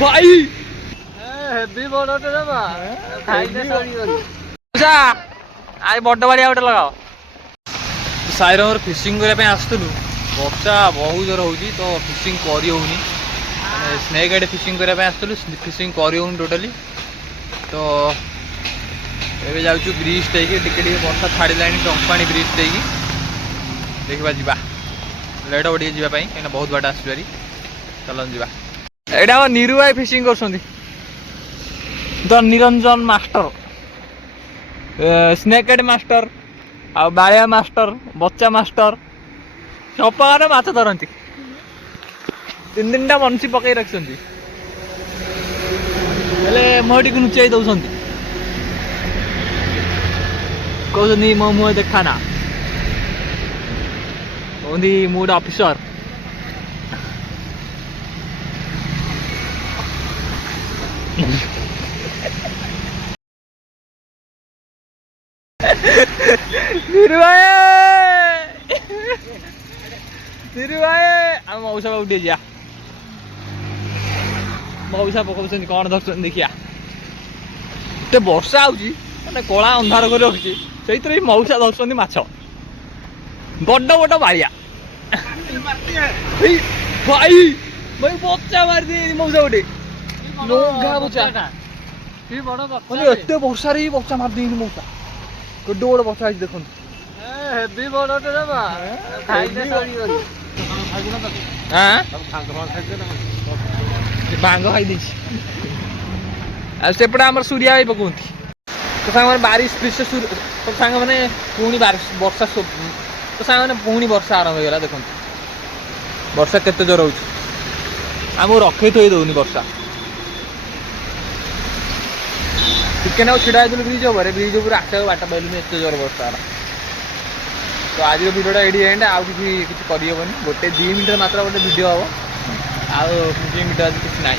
भाई हेवी बड़टे देबा खाइले सड़ीबनी जा आइ बड़ बाड़िया गोटे लगाओ साइर फिशिंग करने आसलु वर्षा बहुत जोर हो तो फिशिंग करी होनी स्नेक आड़े फिशिंग करने आसलु फिशिंग करी होनी टोटाली तो ये जाऊँ ब्रिज टे वर्षा छाड़ा टंपाणी ब्रिज टे देखा जा लेट हम टे जावाई कहीं बहुत बाट आसपारी चल जा यहाँ नीरू भाई फिशिंग कर Niranjan master snake head master आ बालिया मास्टर बच्चा मास्टर सब प्रकार माछ धरती तीन तीन टा मनसी पकई रखिंट मुहटी को लुचाई दौरान कहते मो मुह देखा ना कहते मुझे ऑफिसर मौसा उठे जा मौसा पकाउछन् कौन धरछन् देखिया एते वर्षा आउची माने कला अंधार कर रखी से मौसा धरछन् माछ बड़ बड़ बाड़िया भाई भाई बच्चा मार दे मौसा उठे लोगा बच्चा की बड़ एते वर्षा रे बच्चा मार दे मौसा बड़ बड़ बच्चा आज देखो हेवी बड़टे देबा खाइले सड़ीबनी हाँ भांग खाई सेपटे आम सूर्या भाई पकाती तो सांग बारिश दृश्य तो सांग मैंने पुणी वर्षा तो सांग मैंने पुणी वर्षा आरंभ होगा देखो वर्षा केते जोर हो रखे थोड़ी दौनी वर्षा टिके ना छिड़ा ब्रिज ब्रिज आसो बाट पाइलुनि एत जोर वर्षा तो आज भिडियोटा ये एंड आउ किसी गोटे 2 मिनट मात्र गोटे भिड हम आउ 2 मिनट आज किसी ना